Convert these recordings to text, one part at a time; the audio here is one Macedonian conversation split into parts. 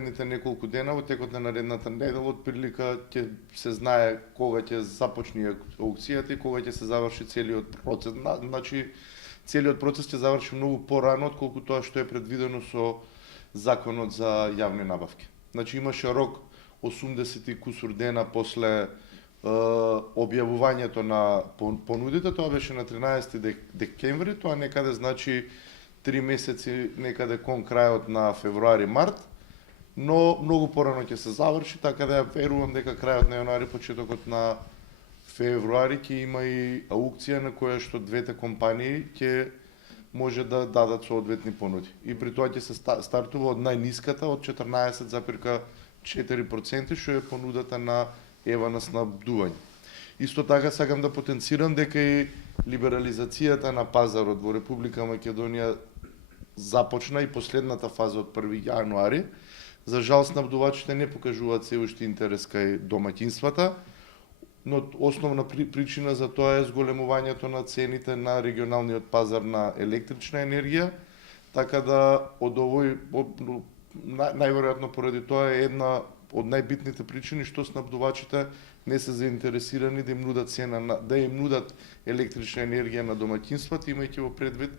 наредните неколку дена, во текот на наредната недела, отприлика ќе се знае кога ќе започне аукцијата и кога ќе се заврши целиот процес. Значи, целиот процес ќе заврши многу порано отколку тоа што е предвидено со Законот за јавни набавки. Значи, имаше рок 80 и кусур дена после објавувањето на понудите, тоа беше на 13 декември, тоа некаде значи 3 месеци некаде кон крајот на февруари-март, но многу порано ќе се заврши, така да ја верувам дека крајот на јануари, почетокот на февруари ќе има и аукција на која што двете компании ќе може да дадат соодветни понуди. И при тоа ќе се стартува од најниската, од 14,4%, што е понудата на Ева на снабдување. Исто така сакам да потенцирам дека и либерализацијата на пазарот во Република Македонија започна и последната фаза од 1 јануари. За жал, снабдувачите не покажуваат се уште интерес кај домаќинствата, но основна причина за тоа е зголемувањето на цените на регионалниот пазар на електрична енергија, така да од овој најверојатно поради тоа е една од најбитните причини што снабдувачите не се заинтересирани да им нудат да им нудат електрична енергија на домаќинствата, имајќи во предвид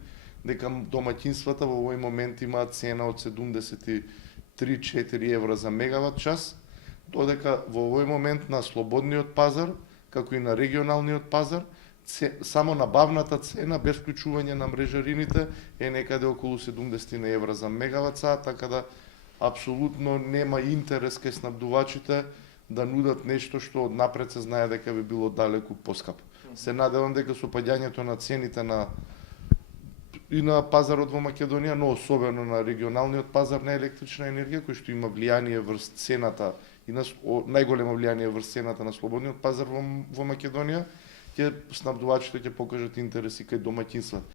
дека домаќинствата во овој момент имаат цена од 73-4 евра за мегават час, додека во овој момент на слободниот пазар, како и на регионалниот пазар, само набавната цена без вклучување на мрежарините е некаде околу 70 евра за мегават сат, така да апсолутно нема интерес кај снабдувачите да нудат нешто што однапред се знае дека би било далеку поскапо. Се надевам дека со паѓањето на цените и на пазарот во Македонија, но особено на регионалниот пазар на електрична енергија, кој што има влијание врз цената и најголемо влијание врз цената на слободниот пазар во Македонија, ќе снабдувачите ќе покажат интереси кај домаќинства.